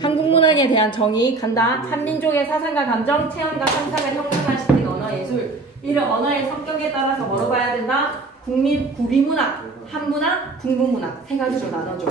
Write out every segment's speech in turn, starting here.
한국문학에 대한 정의 간다. 한민족의 사상과 감정, 체험과 상상을 형상화시킨 언어예술. 이를 언어의 성격에 따라서 뭐로 봐야 된다? 구비문학, 한문학, 국문문학 세 가지로 나눠줘.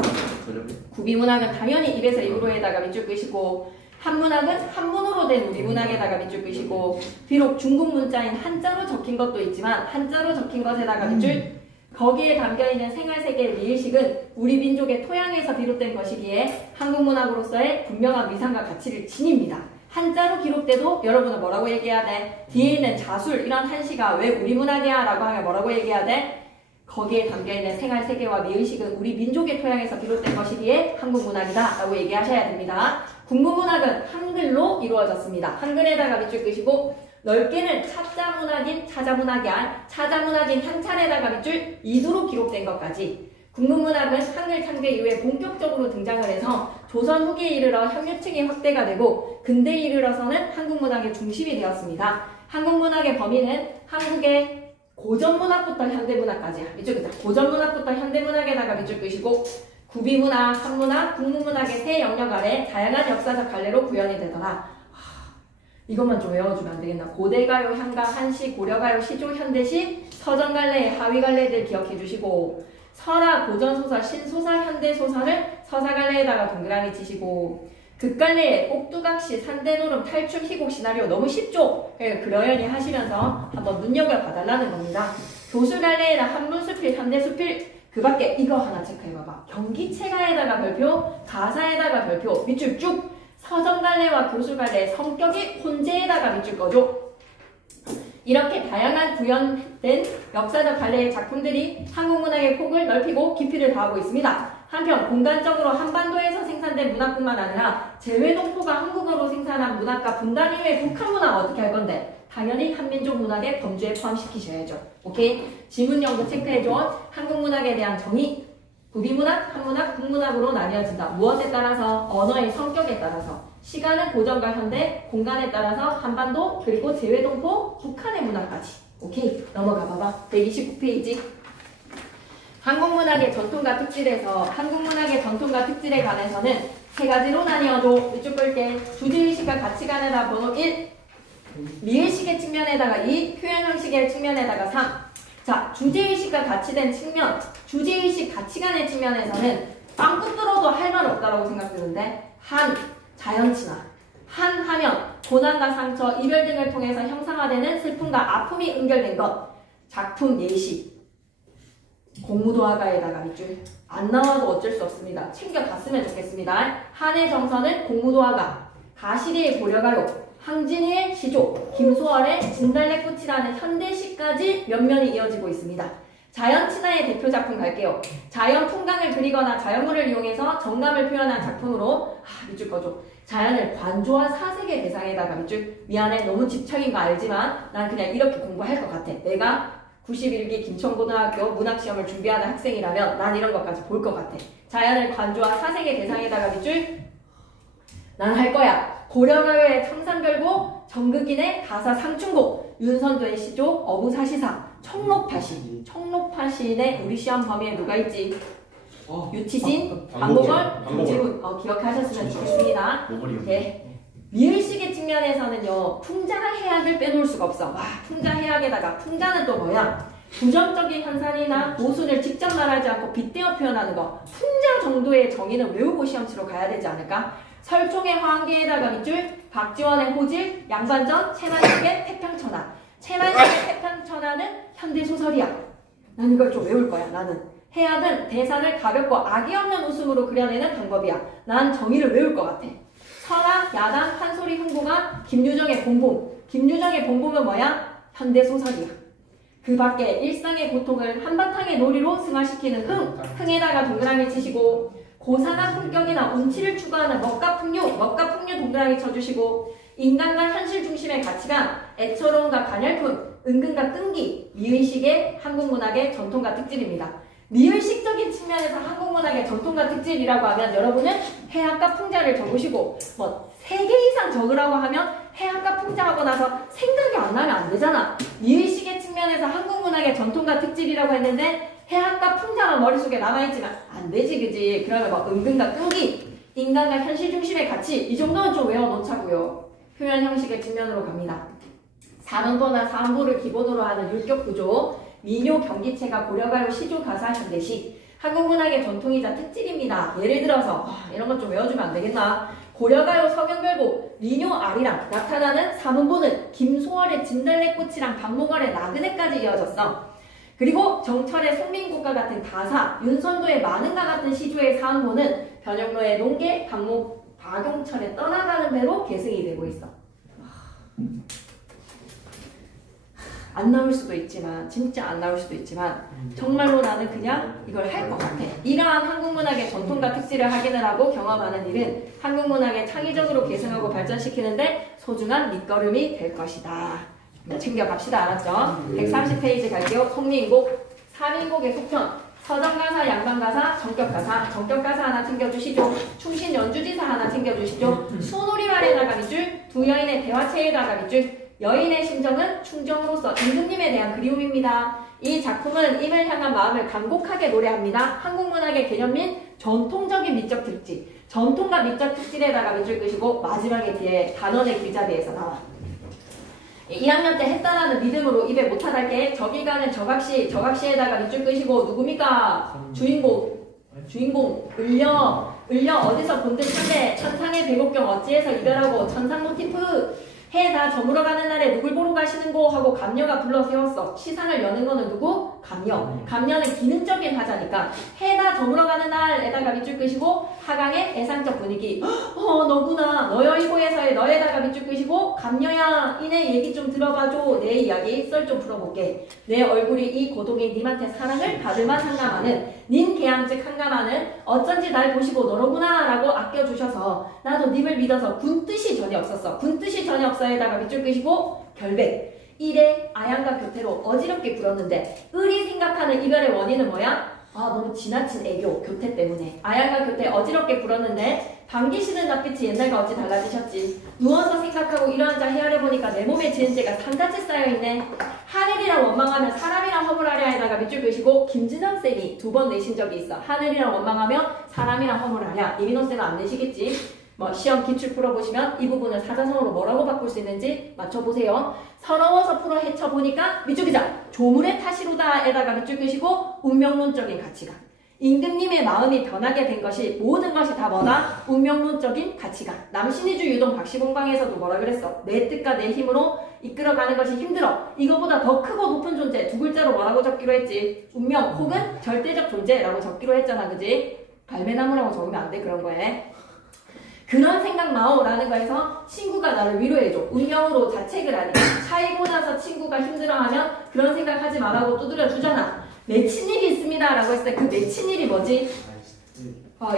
구비문학은 당연히 입에서 입으로 해다가 밑줄 끄시고, 한문학은 한문으로 된 우리 문학에다가 밑줄 끄시고, 비록 중국 문자인 한자로 적힌 것도 있지만 한자로 적힌 것에다가 밑줄. 거기에 담겨있는 생활세계의 미일식은 우리 민족의 토양에서 비롯된 것이기에 한국문학으로서의 분명한 위상과 가치를 지닙니다. 한자로 기록돼도 여러분은 뭐라고 얘기해야 돼? 뒤에 있는 자술 이런 한시가 왜 우리 문학이야? 라고 하면 뭐라고 얘기해야 돼? 거기에 담겨있는 생활세계와 미의식은 우리 민족의 토양에서 비롯된 것이기에 한국문학이다 라고 얘기하셔야 됩니다. 국문문학은 한글로 이루어졌습니다. 한글에다가 밑줄 끄시고, 넓게는 차자문학인 차자문학인 한찬에다가 밑줄 이두로 기록된 것까지. 국문문학은 한글 창제 이후에 본격적으로 등장을 해서 조선 후기에 이르러 현유층이 확대가 되고 근대에 이르러서는 한국문학의 중심이 되었습니다. 한국문학의 범위는 한국의 고전문학부터 현대문학까지야. 밑줄 끄자. 고전문학부터 현대문학에다가 밑줄 끄시고, 구비문학, 한문학, 국문문학의 세 영역 아래 다양한 역사적 갈래로 구현이 되더라. 이것만 좀 외워주면 안 되겠나? 고대가요, 향가, 한시, 고려가요, 시조, 현대시, 서정갈래, 하위갈래들 기억해 주시고, 설화, 고전소설, 신소설, 현대소설을 서사갈래에다가 동그라미 치시고, 극갈래에 꼭두각시, 산대노름, 탈춤, 희곡, 시나리오 너무 쉽죠? 그러려니 하시면서 한번 눈여겨봐달라는 겁니다. 교수갈래에는 한문수필, 현대수필, 그 밖에 이거 하나 체크해봐봐. 경기체가에다가 별표, 가사에다가 별표, 밑줄 쭉. 서정갈래와 교수갈래의 성격이 혼재에다가 밑줄 거죠. 이렇게 다양한 구현된 역사적 갈래의 작품들이 한국문학의 폭을 넓히고 깊이를 더하고 있습니다. 한편 공간적으로 한반도에서 생산된 문학뿐만 아니라 제외동포가 한국어로 생산한 문학과 분단 이후의 북한 문학 어떻게 할 건데? 당연히 한민족 문학의 범주에 포함시키셔야죠. 오케이? 지문형도 체크해줘. 한국문학에 대한 정의. 구비문학, 한문학, 국문학으로 나뉘어진다. 무엇에 따라서? 언어의 성격에 따라서. 시간은 고전과 현대, 공간에 따라서 한반도, 그리고 제외동포, 북한의 문학까지. 오케이, 넘어가 봐봐. 129페이지. 한국문학의 전통과 특질에서 한국문학의 전통과 특질에 관해서는 세 가지로 나뉘어줘. 이쪽 끌게. 주제의식과 가치관에다 번호 1, 미의식의 측면에다가 2, 표현 형식의 측면에다가 3. 자, 주제의식과 같이된 측면, 주제의식 가치관의 측면에서는 빵꾸 뚫어도 할 말 없다라고 생각되는데, 한, 자연친화. 한 하면 고난과 상처, 이별 등을 통해서 형상화되는 슬픔과 아픔이 응결된 것. 작품 예시. 공무도화가에다가 밑줄. 안 나와도 어쩔 수 없습니다. 챙겨갔으면 좋겠습니다. 한의 정서는 공무도화가, 가시리의 고려가요, 항진이의 시조, 김소월의 진달래꽃이라는 현대시까지 면면이 이어지고 있습니다. 자연친화의 대표 작품 갈게요. 자연 풍광을 그리거나 자연물을 이용해서 정감을 표현한 작품으로 밑줄 꺼줘. 자연을 관조한 사색의 대상에다가 밑줄. 미안해, 너무 집착인 거 알지만 난 그냥 이렇게 공부할 것 같아. 내가 91기 김천고등학교 문학시험을 준비하는 학생이라면 난 이런 것까지 볼 것 같아. 자연을 관조한 사색의 대상에다가 밑줄. 난 할 거야. 고려가요의 청산결곡, 정극인의 가사 상충곡, 윤선도의 시조, 어부사시사, 청록파시인의 우리 시험 범위에 누가 있지? 유치진, 방고걸, 김지훈. 기억하셨으면 좋겠습니다. 네. 미의식의 측면에서는요, 풍자해악을 빼놓을 수가 없어. 와, 풍자해악에다가 풍자는 또 뭐야? 부정적인 현상이나 모순을 직접 말하지 않고 빗대어 표현하는 거. 풍자 정도의 정의는 외우고 시험 치러 가야 되지 않을까? 설총의 화한계에다가 밑줄, 박지원의 호질, 양반전, 채난식의 태평천하. 채난식의 태평천하는 현대소설이야. 난 이걸 좀 외울 거야, 나는. 해악은 대상을 가볍고 악의 없는 웃음으로 그려내는 방법이야. 난 정의를 외울 것 같아. 설악, 야당, 한소리, 흥보가 김유정의 봉봉. 김유정의 봉봉은 뭐야? 현대소설이야. 그 밖에 일상의 고통을 한바탕의 놀이로 승화시키는 흥에다가 동그라미 치시고, 고상한 품격이나 운치를 추구하는 먹가풍류 동그라미 쳐주시고, 인간과 현실 중심의 가치관, 애처로움과 간열품, 은근과 끈기, 미의식의 한국문학의 전통과 특질입니다. 미의식적인 측면에서 한국문학의 전통과 특질이라고 하면 여러분은 해악과 풍자를 적으시고, 3개 이상 적으라고 하면 해악과 풍자하고 나서 생각이 안 나면 안 되잖아. 미의식의 측면에서 한국문학의 전통과 특질이라고 했는데 해악과 풍자가 머릿속에 남아있지만 안 되지, 그지? 그러면 은근과 끈기, 인간과 현실 중심의 가치. 이 정도는 좀 외워놓자고요. 표현 형식의 측면으로 갑니다. 사문보나 사문보를 기본으로 하는 율격 구조, 민요 경기체가 고려가요 시조 가사 현대식, 한국 문학의 전통이자 특질입니다. 예를 들어서 이런 것 좀 외워주면 안 되겠나? 고려가요 서경별곡 민요 아리랑 나타나는 사문보는 김소월의 진달래꽃이랑 박몽월의 나그네까지 이어졌어. 그리고 정철의 송민국과 같은 가사, 윤선도의 많은가 같은 시조의 사문보는 변형로의 농계, 박용철의 떠나가는 배로 계승이 되고 있어. 안 나올 수도 있지만, 진짜 안 나올 수도 있지만 정말로 나는 그냥 이걸 할 것 같아. 이러한 한국문학의 전통과 특질을 확인을 하고 경험하는 일은 한국문학의 창의적으로 계승하고 발전시키는데 소중한 밑거름이 될 것이다. 챙겨갑시다. 알았죠? 130페이지 갈게요. 송민곡, 사민곡의 속편, 서정가사, 양반가사, 정격가사, 정격가사 하나 챙겨주시죠. 충신 연주지사 하나 챙겨주시죠. 수놀이말에다가 밑줄, 두 여인의 대화체에다가 밑줄, 여인의 심정은 충정으로서 임금님에 대한 그리움입니다. 이 작품은 임을 향한 마음을 간곡하게 노래합니다. 한국문학의 개념 및 전통적인 미적 특질, 전통과 미적 특질에다가 밑줄 끄시고 마지막에 뒤에 단원의 길잡이에서 나와. 2학년 때 했다라는 믿음으로 입에 못하달게 저기 가는 저각시에다가 밑줄 끄시고 누굽니까? 주인공 을려 어디서 본듯 한데 천상의 백옥경 어찌해서 이별하고 천상 모티프 해 다 저물어 가는 날에 누굴 보러 가시는고 하고 감녀가 불러 세웠어. 시상을 여는 거는 누구? 감녀. 감녀는 기능적인 화자니까 해 다 저물어 가는 날에다가 밑줄 끄시고 하강의 애상적 분위기. 너구나. 너여이고에서의 너에다가 밑줄 끄시고 감녀야 이내 얘기 좀 들어봐줘. 내 이야기 썰 좀 풀어볼게. 내 얼굴이 이 고독이 님한테 사랑을 받을만 한가마는 님 개양즉 한가마는 어쩐지 날 보시고 너로구나 라고 아껴주셔서 나도 님을 믿어서 군뜻이 전혀 없었어. 군뜻이 전혀 없어에다가 밑줄 끄시고 결백. 이래 아양과 교태로 어지럽게 굴었는데 을이 생각하는 이별의 원인은 뭐야? 너무 지나친 애교, 교태 때문에. 아양과 교태 어지럽게 굴었는데 반기시는 낯빛이 옛날과 어찌 달라지셨지. 누워서 생각하고 일어앉아 헤아려보니까 내 몸에 지은 죄가 산같이 쌓여있네. 하늘이랑 원망하면 사람이랑 허물하려 에다가 밑줄 끄시고 김진환쌤이 2번 내신 적이 있어. 하늘이랑 원망하면 사람이랑 허물하랴. 이민호쌤은 안 내시겠지? 시험 기출 풀어보시면 이 부분을 사자성어로 뭐라고 바꿀 수 있는지 맞춰보세요. 서러워서 풀어 헤쳐보니까 밑줄 기자 조물의 탓이로다 에다가 밑줄 끄시고 운명론적인 가치관. 임금님의 마음이 변하게 된 것이 모든 것이 다 뭐다? 운명론적인 가치관. 남신이주 유동 박시공방에서도 뭐라 그랬어? 내 뜻과 내 힘으로 이끌어가는 것이 힘들어. 이거보다 더 크고 높은 존재 두 글자로 뭐라고 적기로 했지? 운명 혹은 절대적 존재라고 적기로 했잖아. 그지? 갈매나무라고 적으면 안 돼. 그런 거에. 그런 생각 마오라는 거에서 친구가 나를 위로해줘. 운명으로 자책을 하니까. 차이고 나서 친구가 힘들어하면 그런 생각하지 말라고 두드려 주잖아. 맺힌 일이 있습니다 라고 했을 때 그 맺힌 일이 뭐지?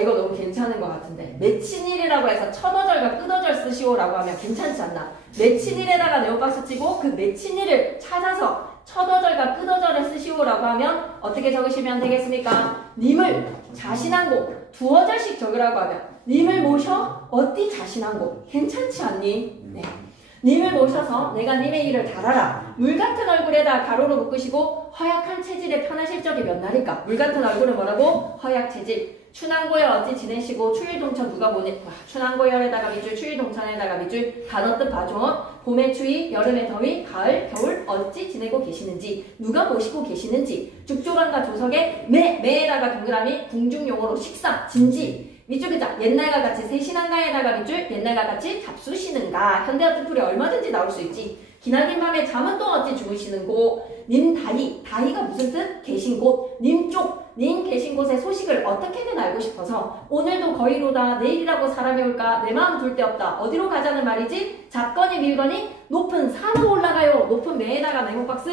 이거 너무 괜찮은 것 같은데. 맺힌 일이라고 해서 첫어절과 끝어절 쓰시오 라고 하면 괜찮지 않나? 맺힌 일에다가 네오박스 치고 그 맺힌 일을 찾아서 첫어절과 끝어절에 쓰시오 라고 하면 어떻게 적으시면 되겠습니까? 님을 자신한 곳 두어절씩 적으라고 하면 님을 모셔 어디 자신한 곳 괜찮지 않니? 네. 님을 모셔서 내가 님의 일을 달아라. 물같은 얼굴에다 가로로 묶으시고 허약한 체질에 편하실 적이 몇 날일까? 물같은 얼굴은 뭐라고? 허약 체질. 춘향고열 어찌 지내시고 추위동천 누가 보내? 춘향고열에다가 밑줄 추위동천에다가 밑줄 단어 뜻 봐줘. 봄의 추위, 여름의 더위, 가을, 겨울 어찌 지내고 계시는지 누가 모시고 계시는지 죽조랑과 조석에 매에다가 동그라미 궁중용어로 식사, 진지 밑줄 그자 옛날과 같이 세신한가에다가 밑줄 옛날과 같이 잡수시는가. 현대어 뜻풀이 얼마든지 나올 수 있지. 기나긴 밤에 잠은 또 어찌 주무시는 곳. 님 다희가 무슨 뜻? 계신 곳. 님 쪽 님 계신 곳의 소식을 어떻게든 알고 싶어서 오늘도 거의로다 내일이라고 사람이 올까 내 마음 둘 데 없다. 어디로 가자는 말이지? 잡거니 밀거니 높은 산으로 올라가요. 높은 매에다가 네모박스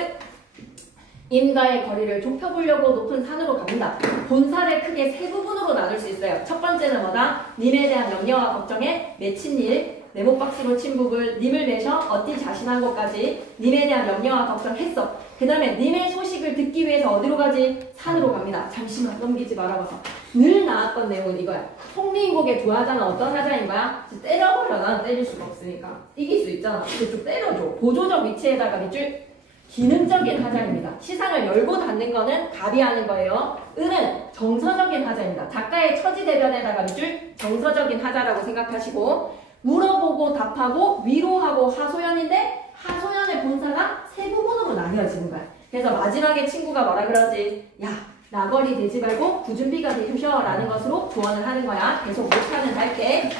임과의 거리를 좁혀보려고 높은 산으로 갑니다. 본사를 크게 세 부분으로 나눌 수 있어요. 첫 번째는 뭐다? 님에 대한 염려와 걱정에 맺힌 일, 네모박스로 친 부분, 님을 매셔 어디 자신한 것까지 님에 대한 염려와 걱정했어. 그 다음에 님의 소식을 듣기 위해서 어디로 가지? 산으로 갑니다. 잠시만 넘기지 말아봐서. 늘 나왔던 내용은 이거야. 송민곡의 두 하자는 어떤 하자인 거야? 때려버려. 나는 때릴 수가 없으니까. 이길 수 있잖아. 근데 좀 때려줘. 보조적 위치에다가 밑줄 기능적인 하자입니다. 시상을 열고 닫는 거는 답이 하는 거예요. 은은 정서적인 하자입니다. 작가의 처지대변에다가 밑줄 정서적인 하자라고 생각하시고 물어보고 답하고 위로하고 하소연인데 하소연의 본사가 세 부분으로 나뉘어지는 거야. 그래서 마지막에 친구가 뭐라 그러지? 야, 나거리 되지 말고 구준비가 되주셔 라는 것으로 조언을 하는 거야. 계속 못하는 할게.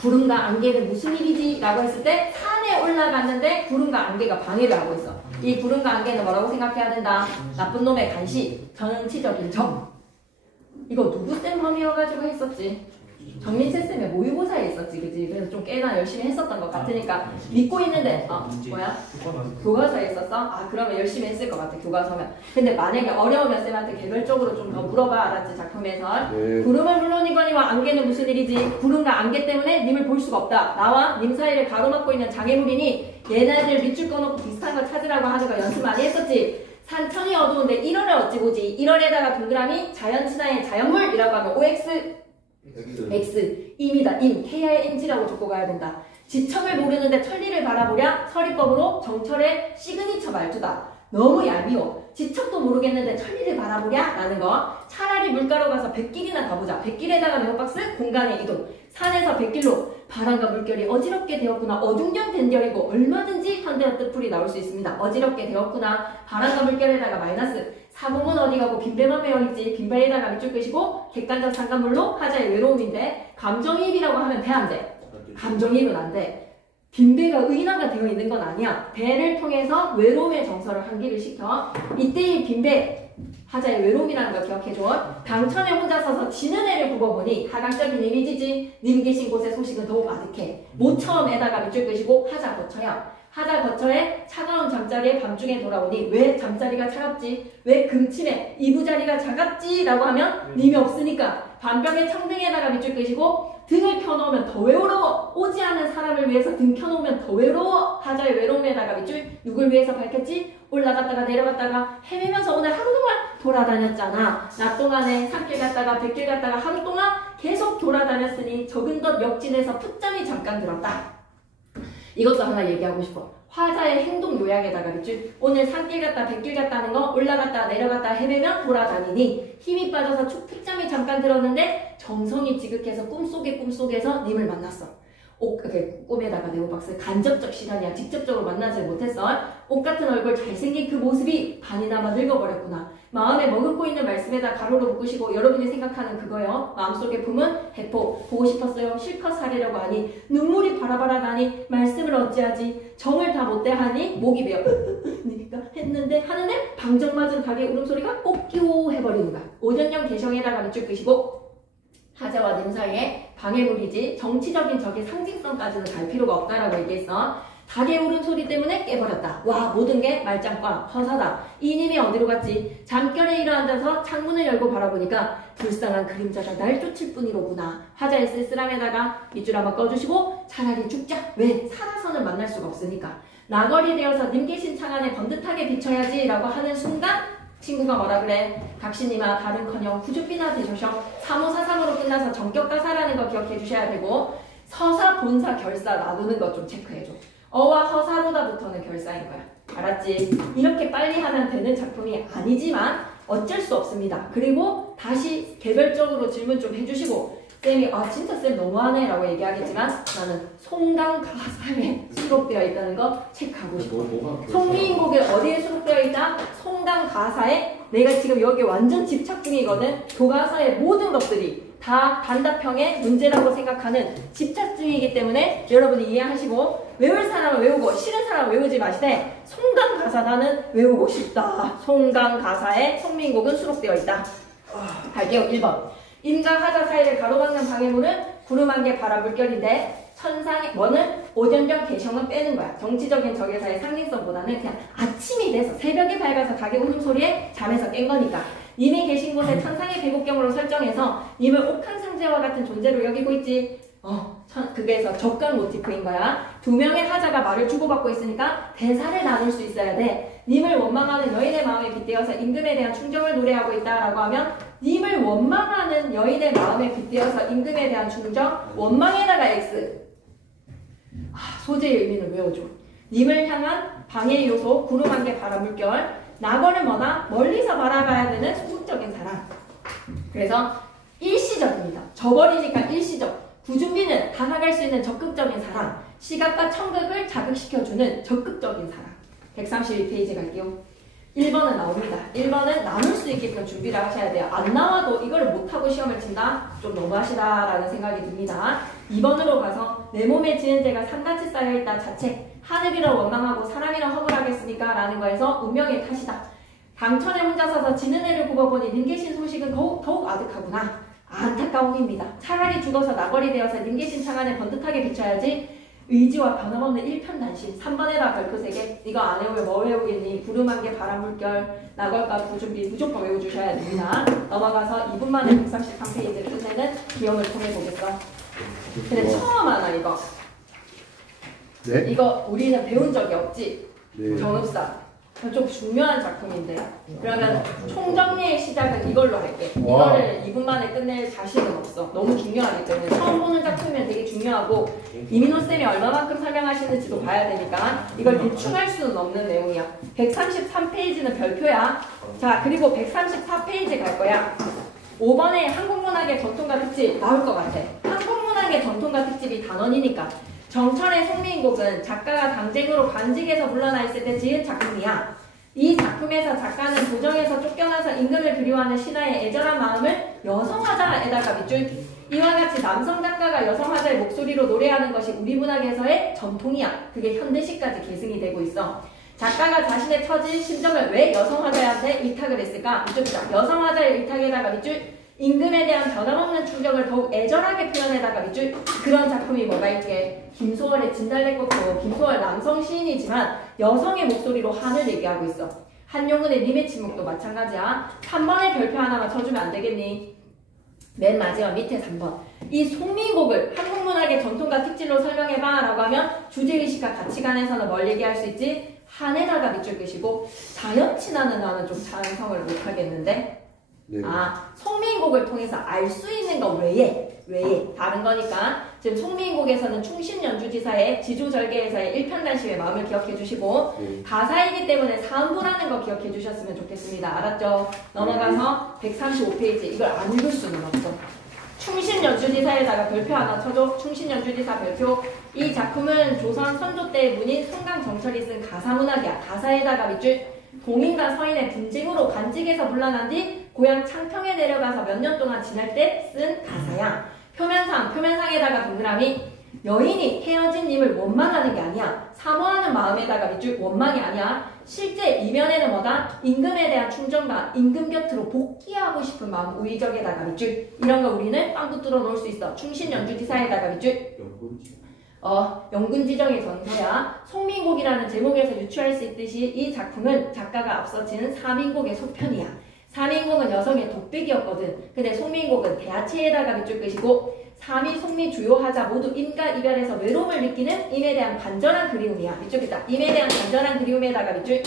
구름과 안개는 무슨 일이지? 라고 했을 때 산에 올라갔는데 구름과 안개가 방해를 하고 있어. 이 구름과 안개는 뭐라고 생각해야 된다? 나쁜 놈의 간시, 정치적인 적. 이거 누구 쌤 험이어가지고 했었지? 정민채 쌤의 모의고사에 있었지, 그지? 그래서 좀 꽤나 열심히 했었던 것 같으니까 믿고 있는데, 뭐야? 교과서에 있었어? 아, 그러면 열심히 했을 것 같아, 교과서면. 근데 만약에 어려우면 쌤한테 개별적으로 좀 더 물어봐, 알았지? 작품에서. 네. 구름은 물론이거니와 안개는 무슨 일이지? 구름과 안개 때문에 님을 볼 수가 없다. 나와 님 사이를 가로막고 있는 장애물이니 얘네들 밑줄 꺼놓고 비슷한 거 찾으라고 하는 거 연습 많이 했었지? 산천이 어두운데 1월에 어찌 보지? 1월에다가 동그라미 자연친화의 자연물이라고 하면 OX X, 임이다. 임, KING라고 적고 가야 된다. 지척을 모르는데 천리를 바라보랴 서리법으로 정철의 시그니처 말투다. 너무 얄미워. 지척도 모르겠는데 천리를 바라보랴 라는 거. 차라리 물가로 가서 100길이나 가보자. 100길에다가 네오박스 공간의 이동. 산에서 100길로 바람과 물결이 어지럽게 되었구나. 어중견된 결이고 얼마든지 현대어 뜻풀이 나올 수 있습니다. 어지럽게 되었구나. 바람과 물결에다가 마이너스. 사공은 어디 가고 빈배만 배어있지. 빈배에다가 밑줄 끄시고 객관적 상관물로 하자의 외로움인데 감정이입이라고 하면 돼 안 돼? 감정이입은 안 돼. 빈배가 의인화가 되어 있는 건 아니야. 배를 통해서 외로움의 정서를 환기를 시켜. 이때의 빈배 하자의 외로움이라는 걸 기억해줘. 강천에 혼자 서서 지는 애를 굽어보니 하강적인 이미지지. 님 계신 곳의 소식은 더욱 아득해. 모처음에다가 밑줄 끄시고 하자 거쳐요. 하자 거처에 차가운 잠자리에 밤중에 돌아오니 왜 잠자리가 차갑지? 왜 금침에 이부자리가 차갑지? 라고 하면 님이 없으니까 반벽의 청등에다가 밑줄 끄시고 등을 켜놓으면 더 외로워. 오지 않은 사람을 위해서 등 켜놓으면 더 외로워. 하자의 외로움에다가 밑줄 누굴 위해서 밝혔지? 올라갔다가 내려갔다가 헤매면서 오늘 하루 동안 돌아다녔잖아. 낮 동안에 산길 갔다가 백길 갔다가 하루 동안 계속 돌아다녔으니 적은 것 역진에서 풋잠이 잠깐 들었다. 이것도 하나 얘기하고 싶어. 화자의 행동 요약에다가 밑줄 오늘 산길 갔다 백길 갔다는 거 올라갔다 내려갔다 헤매면 돌아다니니 힘이 빠져서 풋잠이 잠깐 들었는데 정성이 지극해서 꿈속에서 님을 만났어. 꿈에다가 네오박스 간접적 시간이야. 직접적으로 만나지 못했어. 옷 같은 얼굴 잘생긴 그 모습이 반이나마 늙어버렸구나. 마음에 머금고 있는 말씀에다 가로로 묶으시고 여러분이 생각하는 그거요. 마음속에 품은 해포 보고 싶었어요. 실컷 사려고 하니 눈물이 바라바라 나니 말씀을 어찌하지. 정을 다 못돼 하니 목이 베어 니까 했는데 하는데 방정 맞은 닭의 울음소리가 꼭끼오 해버리는 거야. 오전형 개성에다가 밑줄 끄시고 하자와 님 사이에 방해물이지 정치적인 적의 상징성까지는 갈 필요가 없다라고 얘기했어. 닭의 울음소리 때문에 깨버렸다. 와 모든 게 말짱꽝 허사다. 이님이 어디로 갔지? 잠결에 일어앉아서 창문을 열고 바라보니까 불쌍한 그림자가 날 쫓을 뿐이로구나. 하자의 쓸쓸함에다가 밑줄 한번 꺼주시고 차라리 죽자. 왜? 살아서는 만날 수가 없으니까. 나거리 되어서 님 계신 창 안에 번듯하게 비춰야지 라고 하는 순간 친구가 뭐라 그래? 각신이나 다른커녕 구주비나 되셔셔. 사모사상으로 끝나서 정격가사라는 거 기억해 주셔야 되고 서사, 본사, 결사 나누는 거 좀 체크해줘. 어와 허사로다부터는 결사인 거야. 알았지? 이렇게 빨리 하면 되는 작품이 아니지만 어쩔 수 없습니다. 그리고 다시 개별적으로 질문 좀 해주시고 쌤이 진짜 쌤 너무하네 라고 얘기하겠지만 나는 송강 가사에 수록되어 있다는 거 체크하고 싶어. 송미인곡에 어디에 수록되어 있다? 송강 가사에 내가 지금 여기 완전 집착 중이거든. 교과서의 모든 것들이 다 단답형의 문제라고 생각하는 집착 중이기 때문에 여러분이 이해하시고 외울 사람은 외우고 싫은 사람은 외우지 마시되 송강 가사 나는 외우고 싶다. 송강 가사에 송미인곡은 수록되어 있다. 갈게요. 1번. 임과 하자 사이를 가로막는 방해물은 구름 안개 바람 물결인데 천상의 뭐는 오전경 개성은 빼는 거야. 정치적인 적외사의 상징성보다는 그냥 아침이 돼서 새벽에 밝아서 닭의 울음소리에 잠에서 깬 거니까 님이 계신 곳에 천상의 배곡경으로 설정해서 님을 옥황상제와 같은 존재로 여기고 있지. 그게서 적강 모티프인 거야. 두 명의 하자가 말을 주고받고 있으니까 대사를 나눌 수 있어야 돼. 님을 원망하는 여인의 마음에 빗대어서 임금에 대한 충정을 노래하고 있다라고 하면 님을 원망하는 여인의 마음에 빗대어서 임금에 대한 충정, 원망에다가 X. 소재의 의미는 외워줘. 님을 향한 방해 요소, 구름 한 개, 바람, 물결. 낙원은 뭐다? 멀리서 바라봐야 되는 소극적인 사람. 그래서 일시적입니다. 저버리니까 일시적. 구준비는 다가갈 수 있는 적극적인 사람. 시각과 청각을 자극시켜주는 적극적인 사람. 132페이지 갈게요. 1번은 나옵니다. 1번은 나눌 수 있게끔 준비를 하셔야 돼요. 안 나와도 이거를 못하고 시험을 친다? 좀 너무하시다라는 생각이 듭니다. 2번으로 가서 내 몸에 지은 죄가 산같이 쌓여있다 자책. 하늘이라 원망하고 사람이라 허물하겠습니까? 라는 거에서 운명의 탓이다. 당천에 혼자 서서 지는 애를 굽어보니 님 계신 소식은 더욱 아득하구나. 안타까움입니다. 차라리 죽어서 나벌이 되어서 님 계신 창안에 번듯하게 비춰야지. 의지와 변함없는 일편단심. 3번에다 별표 3개. 이거 안 외우면 뭐 외우겠니? 구름 한 개, 바람, 물결, 낙월과 구준비 무조건 외워주셔야 됩니다. 넘어가서 2분 만에 133페이지를 끝내는 기억을 통해 보겠어. 근데 처음 하나 이거. 네? 이거 우리는 배운 적이 없지? 네. 정읍사. 좀 중요한 작품인데요. 그러면 총정리의 시작은 이걸로 할게. 이거를 2분 만에 끝낼 자신은 없어. 너무 중요하기 때문에. 처음 보는 작품이면 되게 중요하고 이민호쌤이 얼마만큼 설명하시는지도 봐야 되니까 이걸 대충 할 수는 없는 내용이야. 133페이지는 별표야. 자, 그리고 134페이지 갈 거야. 5번에 한국문학의 전통과 특집 나올 것 같아. 한국문학의 전통과 특집이 단원이니까. 정철의 송민곡은 작가가 당쟁으로 관직에서 물러나 있을 때 지은 작품이야. 이 작품에서 작가는 도정에서 쫓겨나서 임금을 그리워하는 신하의 애절한 마음을 여성화자에다가 밑줄. 이와 같이 남성 작가가 여성화자의 목소리로 노래하는 것이 우리 문학에서의 전통이야. 그게 현대시까지 계승이 되고 있어. 작가가 자신의 처진 심정을 왜 여성화자한테 위탁을 했을까? 이쪽이다. 여성화자의 위탁에다가 밑줄. 임금에 대한 변함없는 충정을 더욱 애절하게 표현에다가 밑줄. 그런 작품이 뭐가 있게? 김소월의 진달래꽃도 김소월 남성 시인이지만 여성의 목소리로 한을 얘기하고 있어. 한용운의 님의 침묵도 마찬가지야. 3번의 별표 하나만 쳐주면 안 되겠니? 맨 마지막 밑에 3번. 이 송민곡을 한국문학의 전통과 특질로 설명해봐 라고 하면 주제의식과 가치관에서는 뭘 얘기할 수 있지? 한에다가 밑줄 끄시고 자연 친화는 나는 좀 찬성을 못하겠는데 네. 송민곡을 통해서 알 수 있는 거 외에 다른 거니까 지금 송민곡에서는 충신연주지사의 지조절개에서의 일편단심의 마음을 기억해 주시고 가사이기 때문에 사음부라는 거 기억해 주셨으면 좋겠습니다. 알았죠? 넘어가서 135페이지 이걸 안 읽을 수는 없어. 충신연주지사에다가 별표 하나 쳐줘. 충신연주지사 별표. 이 작품은 조선 선조 때의 문인 성강정철이 쓴 가사문학이야. 가사에다가 밑줄. 공인과 서인의 분쟁으로 관직에서 물러난 뒤 고향 창평에 내려가서 몇 년 동안 지낼 때 쓴 가사야. 표면상에다가 동그라미. 여인이 헤어진 님을 원망하는 게 아니야. 사모하는 마음에다가 밑줄. 원망이 아니야. 실제 이면에는 뭐다? 임금에 대한 충정과 임금 곁으로 복귀하고 싶은 마음. 우의적에다가 밑줄. 이런 거 우리는 빵 붙들어 놓을 수 있어. 충신연주지사에다가 밑줄. 영군지정의 전서야. 송민곡이라는 제목에서 유추할 수 있듯이 이 작품은 작가가 앞서 지은 사민곡의 소편이야. 사민곡은 여성의 독백이었거든. 근데 송민곡은 대하체에다가 밑줄 끄시고 삼위, 송미, 주요하자 모두 임과 이별에서 외로움을 느끼는 임에 대한 간절한 그리움이야. 밑줄이다. 임에 대한 간절한 그리움에다가 밑줄.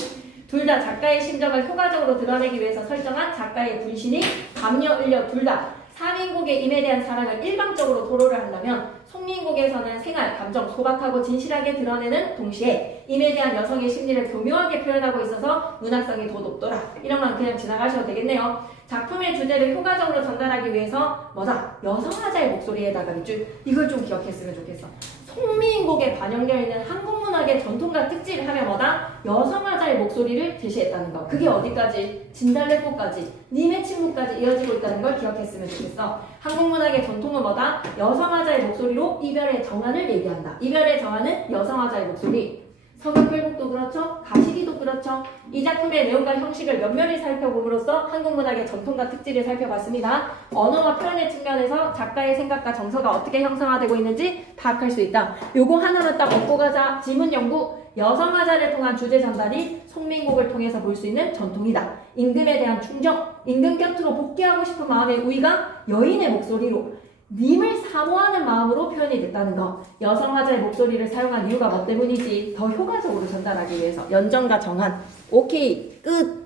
둘 다 작가의 심정을 효과적으로 드러내기 위해서 설정한 작가의 분신이 감여, 을려 둘 다 사민곡의 임에 대한 사랑을 일방적으로 토로를 한다면 송민곡에서는 생활, 감정, 소박하고 진실하게 드러내는 동시에 임에 대한 여성의 심리를 교묘하게 표현하고 있어서 문학성이 더 높더라. 이런 건 그냥 지나가셔도 되겠네요. 작품의 주제를 효과적으로 전달하기 위해서 뭐다? 여성화자의 목소리에다가 밑줄. 이걸 좀 기억했으면 좋겠어. 송민곡에 반영되어 있는 한국문학의 전통과 특질을 하면 뭐다? 여성화자의 목소리를 제시했다는 거. 그게 어디까지? 진달래꽃까지, 님의 침묵까지 이어지고 있다는 걸 기억했으면 좋겠어. 한국문학의 전통은 뭐다? 여성화자의 목소리로 이별의 정한을 얘기한다. 이별의 정한은 여성화자의 목소리. 서경필곡도 그렇죠? 가시기도 그렇죠? 이 작품의 내용과 형식을 면면히 살펴봄으로써 한국문학의 전통과 특질을 살펴봤습니다. 언어와 표현의 측면에서 작가의 생각과 정서가 어떻게 형성화되고 있는지 파악할 수 있다. 요거 하나만 딱 얻고 가자. 지문 연구. 여성화자를 통한 주제 전달이 송민곡을 통해서 볼 수 있는 전통이다. 임금에 대한 충정. 임금 곁으로 복귀하고 싶은 마음의 우위가 여인의 목소리로 님을 사모하는 마음으로 표현이 됐다는 거. 여성화자의 목소리를 사용한 이유가 뭐 때문이지? 더 효과적으로 전달하기 위해서. 연정과 정한. 오케이. 끝.